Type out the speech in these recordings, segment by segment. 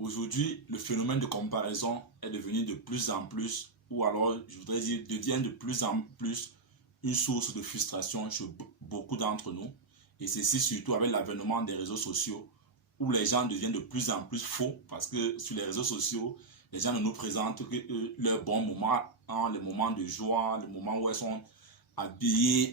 Aujourd'hui, le phénomène de comparaison est devenu de plus en plus, ou alors je voudrais dire, devient de plus en plus une source de frustration chez beaucoup d'entre nous. Et ceci surtout avec l'avènement des réseaux sociaux, où les gens deviennent de plus en plus faux, parce que sur les réseaux sociaux, les gens ne nous présentent que leurs bons moments, hein, les moments de joie, les moments où elles sont habillées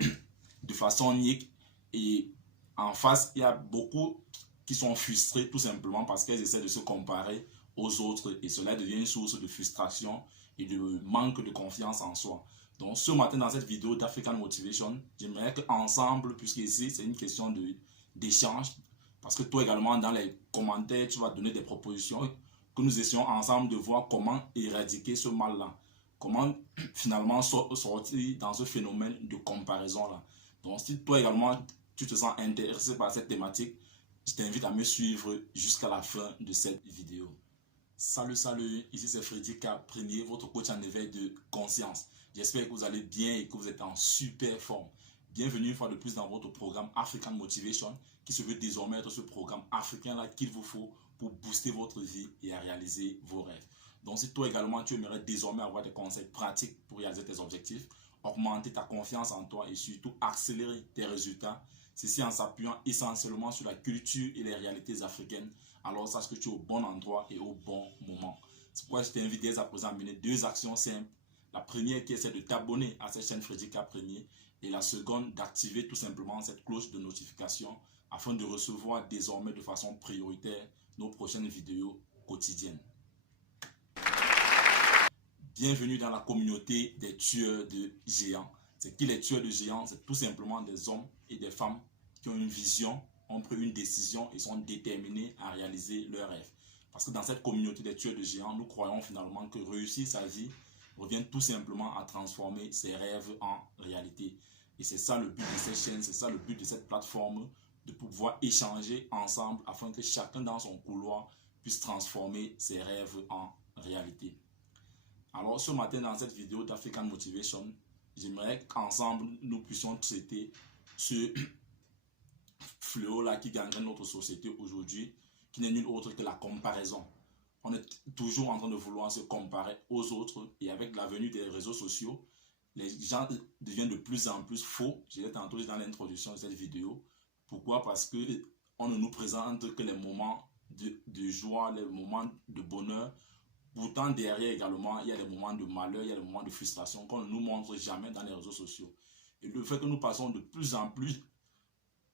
de façon unique. Et en face, il y a beaucoup qui sont frustrés tout simplement parce qu'elles essaient de se comparer aux autres et cela devient une source de frustration et de manque de confiance en soi. Donc ce matin dans cette vidéo d'African Motivation, j'aimerais qu'ensemble, puisque ici c'est une question d'échange, parce que toi également dans les commentaires tu vas donner des propositions, que nous essayons ensemble de voir comment éradiquer ce mal-là, comment finalement sortir dans ce phénomène de comparaison-là. Donc si toi également tu te sens intéressé par cette thématique, je t'invite à me suivre jusqu'à la fin de cette vidéo. Salut, ici c'est Freddy K. Premier, votre coach en éveil de conscience. J'espère que vous allez bien et que vous êtes en super forme. Bienvenue une fois de plus dans votre programme African Motivation, qui se veut désormais être ce programme africain-là qu'il vous faut pour booster votre vie et à réaliser vos rêves. Donc si toi également tu aimerais désormais avoir des conseils pratiques pour réaliser tes objectifs, augmenter ta confiance en toi et surtout accélérer tes résultats, ceci en s'appuyant essentiellement sur la culture et les réalités africaines, alors sache que tu es au bon endroit et au bon moment. C'est pourquoi je t'invite dès à présent à mener deux actions simples. La première qui est de t'abonner à cette chaîne Freddy K Premier et la seconde d'activer tout simplement cette cloche de notification afin de recevoir désormais de façon prioritaire nos prochaines vidéos quotidiennes. Bienvenue dans la communauté des tueurs de géants. C'est qui les tueurs de géants? C'est tout simplement des hommes et des femmes qui ont une vision, ont pris une décision et sont déterminés à réaliser leurs rêves. Parce que dans cette communauté des tueurs de géants, nous croyons finalement que réussir sa vie revient tout simplement à transformer ses rêves en réalité. Et c'est ça le but de cette chaîne, c'est ça le but de cette plateforme, de pouvoir échanger ensemble afin que chacun dans son couloir puisse transformer ses rêves en réalité. Alors ce matin dans cette vidéo d'African Motivation, j'aimerais qu'ensemble nous puissions traiter ce fléau-là qui gangrène notre société aujourd'hui, qui n'est nul autre que la comparaison. On est toujours en train de vouloir se comparer aux autres et avec la venue des réseaux sociaux, les gens deviennent de plus en plus faux. Je l'ai tantôt dit dans l'introduction de cette vidéo. Pourquoi? Parce qu'on ne nous présente que les moments de joie, les moments de bonheur. Pourtant, derrière également, il y a des moments de malheur, il y a des moments de frustration qu'on ne nous montre jamais dans les réseaux sociaux. Et le fait que nous passons de plus en plus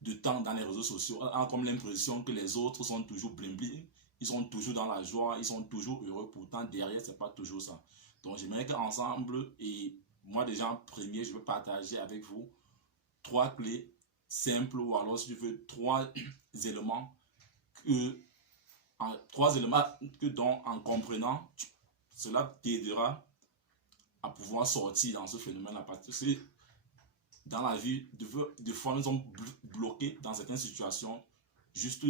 de temps dans les réseaux sociaux, on a comme l'impression que les autres sont toujours bling-bling, ils sont toujours dans la joie, ils sont toujours heureux. Pourtant, derrière, ce n'est pas toujours ça. Donc, j'aimerais qu'ensemble, et moi déjà en premier, je vais partager avec vous trois clés simples, ou alors si tu veux, trois éléments dont en comprenant, cela t'aidera à pouvoir sortir dans ce phénomène-là. Parce que dans la vie, de fois nous sommes bloqués dans certaines situations, juste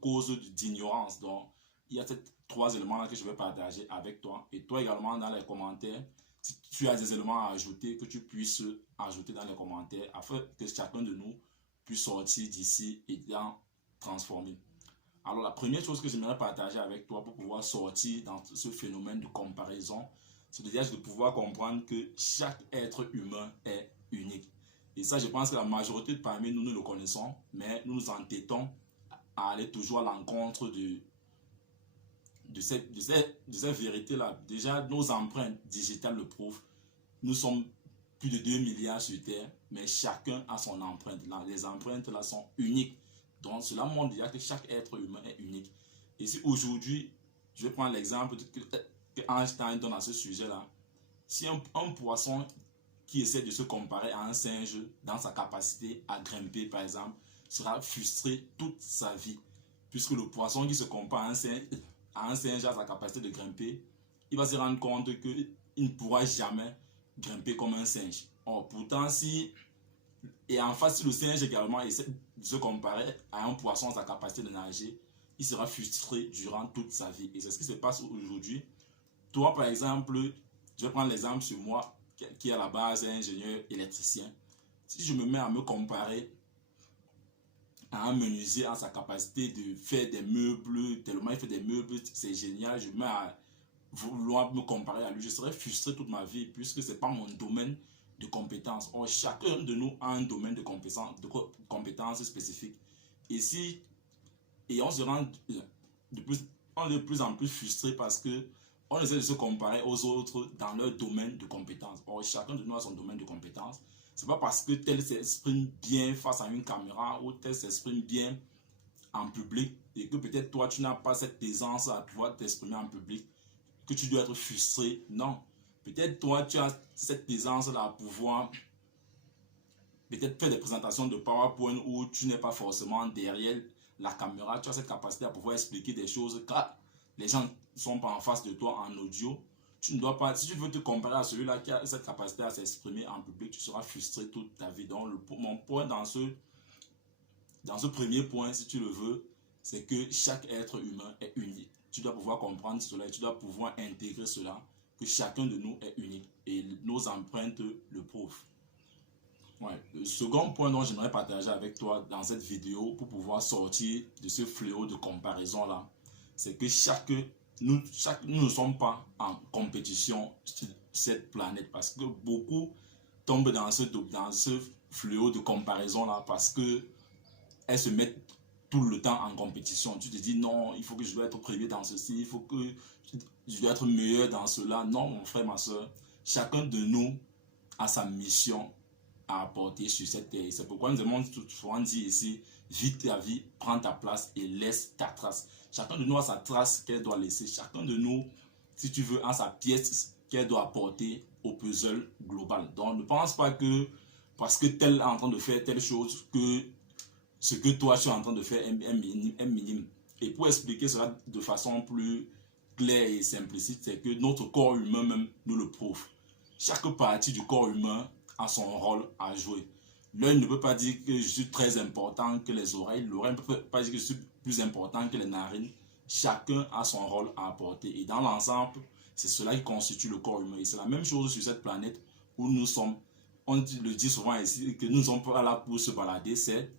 cause d'ignorance. Donc, il y a ces trois éléments-là que je vais partager avec toi. Et toi également dans les commentaires, si tu as des éléments à ajouter, que tu puisses ajouter dans les commentaires afin que chacun de nous puisse sortir d'ici et bien transformer. Alors la première chose que j'aimerais partager avec toi pour pouvoir sortir dans ce phénomène de comparaison, c'est déjà de pouvoir comprendre que chaque être humain est unique. Et ça, je pense que la majorité de parmi nous, nous le connaissons, mais nous nous entêtons à aller toujours à l'encontre de cette vérité-là. Déjà, nos empreintes digitales le prouvent. Nous sommes plus de 2 milliards sur Terre, mais chacun a son empreinte. Les empreintes là sont uniques. Donc, cela montre déjà que chaque être humain est unique. Et si aujourd'hui, je vais prendre l'exemple que Einstein donne à ce sujet-là, si un poisson qui essaie de se comparer à un singe dans sa capacité à grimper, par exemple, sera frustré toute sa vie. Puisque le poisson qui se compare à un singe à sa capacité de grimper, il va se rendre compte qu'il ne pourra jamais grimper comme un singe. Or, pourtant, et en face, si le singe également essaie de se comparer à un poisson à sa capacité de nager, il sera frustré durant toute sa vie. Et c'est ce qui se passe aujourd'hui. Toi, par exemple, je vais prendre l'exemple sur moi, qui est à la base ingénieur électricien. Si je me mets à me comparer à un menuisier, à sa capacité de faire des meubles, tellement il fait des meubles, c'est génial, je mets à vouloir me comparer à lui, je serais frustré toute ma vie puisque c'est pas mon domaine de compétence. Or, chacun de nous a un domaine de compétences spécifiques. Et si, et on se rend on est de plus en plus frustré parce que on essaie de se comparer aux autres dans leur domaine de compétences. Or, chacun de nous a son domaine de compétences. C'est pas parce que tel s'exprime bien face à une caméra ou tel s'exprime bien en public et que peut-être toi tu n'as pas cette aisance à pouvoir t'exprimer en public que tu dois être frustré. Non. Peut-être toi tu as cette aisance là à pouvoir peut-être faire des présentations de PowerPoint où tu n'es pas forcément derrière la caméra. Tu as cette capacité à pouvoir expliquer des choses car les gens ne sont pas en face de toi en audio. Tu ne dois pas, si tu veux te comparer à celui-là qui a cette capacité à s'exprimer en public, tu seras frustré toute ta vie. Donc, mon point dans ce premier point, si tu le veux, c'est que chaque être humain est unique. Tu dois pouvoir comprendre cela et tu dois pouvoir intégrer cela, que chacun de nous est unique. Et nos empreintes le prouvent. Ouais. Le second point dont j'aimerais partager avec toi dans cette vidéo pour pouvoir sortir de ce fléau de comparaison-là, c'est que nous ne sommes pas en compétition sur cette planète parce que beaucoup tombent dans ce fléau de comparaison-là parce que elles se mettent tout le temps en compétition. Tu te dis non, il faut que je dois être premier dans ceci, il faut que je dois être meilleur dans cela. Non, mon frère, ma soeur, chacun de nous a sa mission à apporter sur cette terre. C'est pourquoi nous avons souvent dit ici, vis ta vie, prends ta place et laisse ta trace. Chacun de nous a sa trace qu'elle doit laisser. Chacun de nous, si tu veux, a sa pièce qu'elle doit apporter au puzzle global. Donc ne pense pas que parce que tel est en train de faire telle chose que ce que toi tu es en train de faire est minime. Et pour expliquer cela de façon plus claire et simplicite, c'est que notre corps humain même nous le prouve. Chaque partie du corps humain a son rôle à jouer. L'œil ne peut pas dire que je suis très important que les oreilles. L'oreille ne peut pas dire que je suis plus important que les narines. Chacun a son rôle à apporter. Et dans l'ensemble, c'est cela qui constitue le corps humain. Et c'est la même chose sur cette planète où nous sommes. On le dit souvent ici que nous ne sommes pas là pour se balader. C'est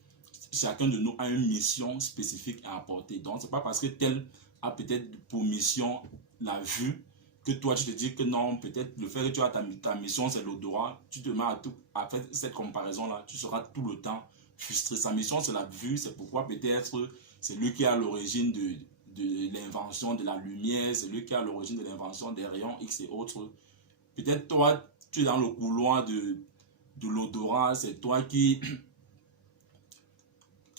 chacun de nous a une mission spécifique à apporter. Donc, ce n'est pas parce que tel a peut-être pour mission la vue que toi tu te dis que non, peut-être le fait que tu as ta mission c'est l'odorat, tu te mets à faire cette comparaison là, tu seras tout le temps frustré. Sa mission c'est la vue, c'est pourquoi peut-être c'est lui qui est à l'origine de l'invention de la lumière, c'est lui qui est à l'origine de l'invention des rayons X et autres. Peut-être toi tu es dans le couloir de l'odorat, c'est toi qui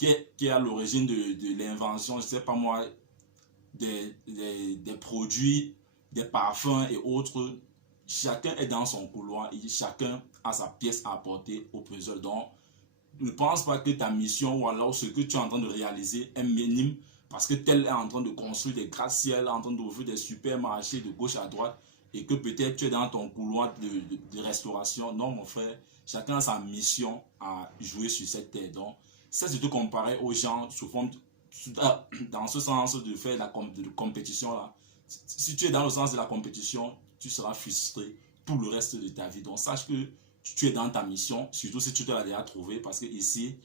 est à l'origine de l'invention, je sais pas moi, des produits, des parfums et autres. Chacun est dans son couloir et chacun a sa pièce à apporter au puzzle. Donc, ne pense pas que ta mission ou alors ce que tu es en train de réaliser est minime parce que tel est en train de construire des gratte-ciels, en train d'ouvrir des supermarchés de gauche à droite et que peut-être tu es dans ton couloir de restauration. Non, mon frère, chacun a sa mission à jouer sur cette terre. Donc, ça, c'est de comparer aux gens souvent dans ce sens de faire de compétition là. Si tu es dans le sens de la compétition, tu seras frustré tout le reste de ta vie. Donc sache que tu es dans ta mission, surtout si tu te l'as déjà trouvé, parce que ici,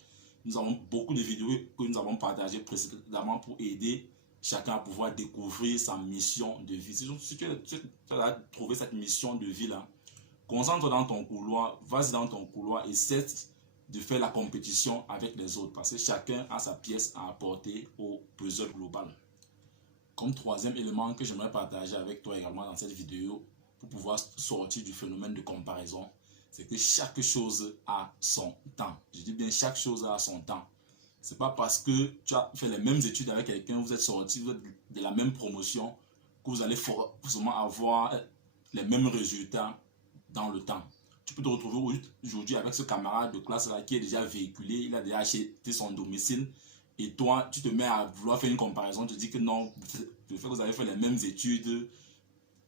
nous avons beaucoup de vidéos que nous avons partagées précédemment pour aider chacun à pouvoir découvrir sa mission de vie. Si tu as trouvé cette mission de vie là, concentre dans ton couloir, vas-y dans ton couloir et cesse de faire la compétition avec les autres parce que chacun a sa pièce à apporter au puzzle global. Comme troisième élément que j'aimerais partager avec toi également dans cette vidéo pour pouvoir sortir du phénomène de comparaison, c'est que chaque chose a son temps. Je dis bien chaque chose a son temps. C'est pas parce que tu as fait les mêmes études avec quelqu'un, vous êtes sorti, vous êtes de la même promotion, que vous allez forcément avoir les mêmes résultats dans le temps. Tu peux te retrouver aujourd'hui avec ce camarade de classe là qui est déjà véhiculé, il a déjà acheté son domicile et toi tu te mets à vouloir faire une comparaison, tu te dis que non, le fait que vous avez fait les mêmes études,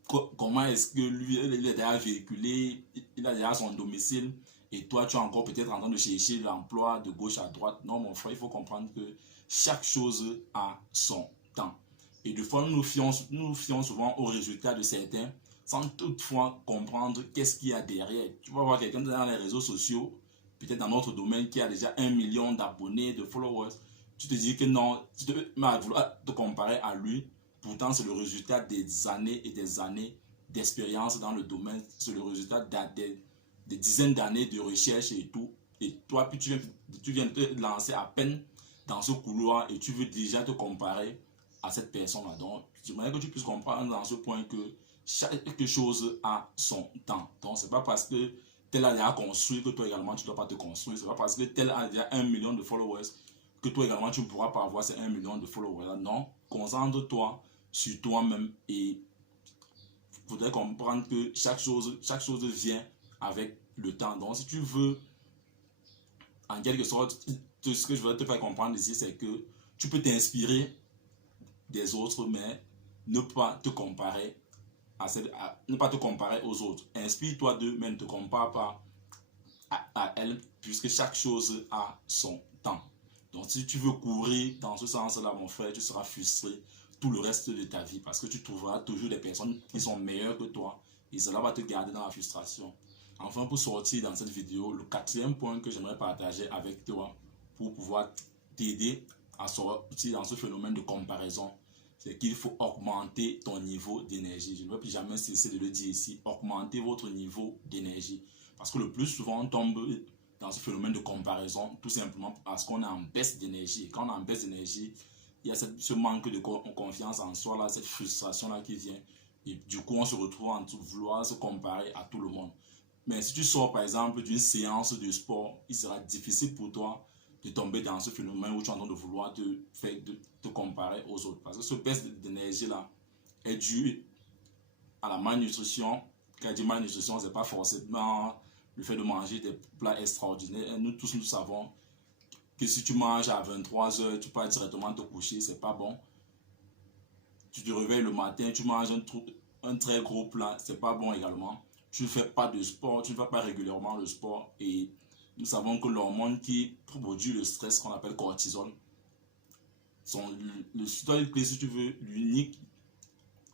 comment est-ce que lui il est déjà véhiculé, il a déjà son domicile et toi tu es encore peut-être en train de chercher l'emploi de gauche à droite. Non mon frère, il faut comprendre que chaque chose a son temps et des fois nous nous fions souvent aux résultats de certains sans toutefois comprendre qu'est-ce qu'il y a derrière. Tu vas voir quelqu'un dans les réseaux sociaux, peut-être dans notre domaine, qui a déjà 1 million d'abonnés, de followers. tu te dis que non, tu te mets à vouloir te comparer à lui. Pourtant, c'est le résultat des années et des années d'expérience dans le domaine. C'est le résultat des dizaines d'années de recherche et tout. Et toi, puis tu viens de te lancer à peine dans ce couloir et tu veux déjà te comparer à cette personne-là. Donc, j'aimerais que tu puisses comprendre dans ce point que chaque chose a son temps. Donc, c'est pas parce que tel a déjà construit que toi également tu ne dois pas te construire. C'est pas parce que tel a déjà 1 million de followers que toi également tu ne pourras pas avoir ces 1 million de followers. Non, concentre-toi sur toi-même et il faudrait comprendre que chaque chose vient avec le temps. Donc, si tu veux, en quelque sorte, ce que je voudrais te faire comprendre ici, c'est que tu peux t'inspirer des autres, mais ne pas te comparer ne pas te comparer aux autres. Inspire-toi d'eux, mais ne te compare pas à elles, puisque chaque chose a son temps. Donc, si tu veux courir dans ce sens-là, mon frère, tu seras frustré tout le reste de ta vie, parce que tu trouveras toujours des personnes qui sont meilleures que toi, et cela va te garder dans la frustration. Enfin, pour sortir dans cette vidéo, le quatrième point que j'aimerais partager avec toi, pour pouvoir t'aider à sortir dans ce phénomène de comparaison, c'est qu'il faut augmenter ton niveau d'énergie. Je ne veux plus jamais cesser de le dire ici, augmenter votre niveau d'énergie. Parce que le plus souvent, on tombe dans ce phénomène de comparaison, tout simplement parce qu'on est en baisse d'énergie. Quand on est en baisse d'énergie, il y a ce manque de confiance en soi, là, cette frustration-là qui vient. Et du coup, on se retrouve en train de vouloir se comparer à tout le monde. Mais si tu sors, par exemple, d'une séance de sport, il sera difficile pour toi de tomber dans ce phénomène où tu es en train de vouloir te comparer aux autres. Parce que ce baisse d'énergie-là est dû à la malnutrition. Quand je dis malnutrition, ce n'est pas forcément le fait de manger des plats extraordinaires. Nous tous, nous savons que si tu manges à 23 heures, tu peux directement te coucher, c'est pas bon. Tu te réveilles le matin, tu manges un très gros plat, c'est pas bon également. Tu ne fais pas de sport, tu ne fais pas régulièrement le sport et nous savons que l'hormone qui produit le stress qu'on appelle cortisol, si tu veux, l'unique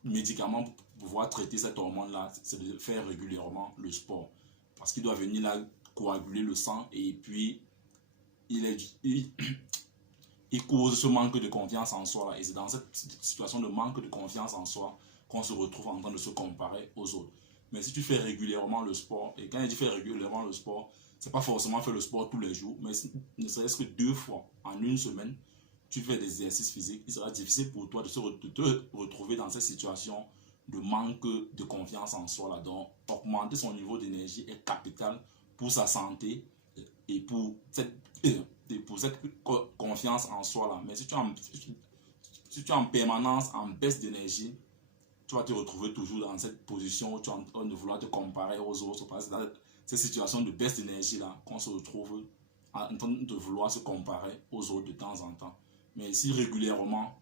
médicament pour pouvoir traiter cette hormone-là, c'est de faire régulièrement le sport. Parce qu'il doit venir là coaguler le sang et puis il cause ce manque de confiance en soi. Et c'est dans cette situation de manque de confiance en soi qu'on se retrouve en train de se comparer aux autres. Mais si tu fais régulièrement le sport, et quand je dis faire régulièrement le sport, c'est pas forcément faire le sport tous les jours, mais ne serait-ce que 2 fois en une semaine, tu fais des exercices physiques, il sera difficile pour toi de te retrouver dans cette situation de manque de confiance en soi. Là. Donc, augmenter son niveau d'énergie est capital pour sa santé et pour cette confiance en soi. Là. Mais si tu es en permanence en baisse d'énergie, tu vas te retrouver toujours dans cette position où tu es en train de vouloir te comparer aux autres. Parce que dans cette situation de baisse d'énergie là, qu'on se retrouve en train de vouloir se comparer aux autres de temps en temps. Mais si régulièrement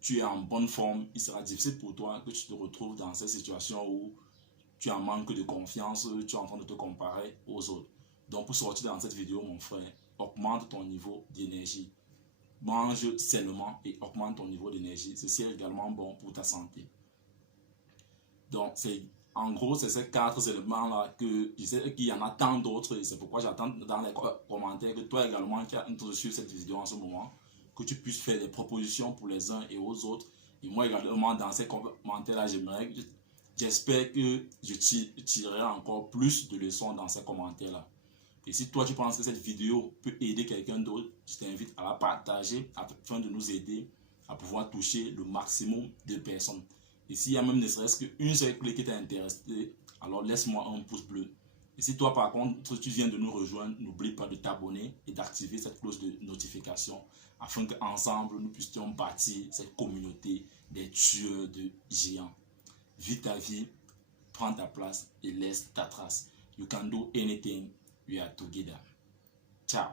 tu es en bonne forme, il sera difficile pour toi que tu te retrouves dans cette situation où tu es en manque de confiance, tu es en train de te comparer aux autres. Donc pour sortir dans cette vidéo, mon frère, augmente ton niveau d'énergie. Mange sainement et augmente ton niveau d'énergie. Ceci est également bon pour ta santé. Donc, en gros, c'est ces 4 éléments-là que je sais qu'il y en a tant d'autres et c'est pourquoi j'attends dans les commentaires que toi également qui as introduit cette vidéo en ce moment, que tu puisses faire des propositions pour les uns et aux autres. Et moi également, dans ces commentaires-là, j'espère que je tirerai encore plus de leçons dans ces commentaires-là. Et si toi, tu penses que cette vidéo peut aider quelqu'un d'autre, je t'invite à la partager afin de nous aider à pouvoir toucher le maximum de personnes. Et s'il y a même ne serait-ce qu'une seule clé qui t'a intéressé, alors laisse-moi un pouce bleu. Et si toi, par contre, tu viens de nous rejoindre, n'oublie pas de t'abonner et d'activer cette cloche de notification afin qu'ensemble, nous puissions bâtir cette communauté des tueurs de géants. Vis ta vie, prends ta place et laisse ta trace. You can do anything. We are together. Ciao.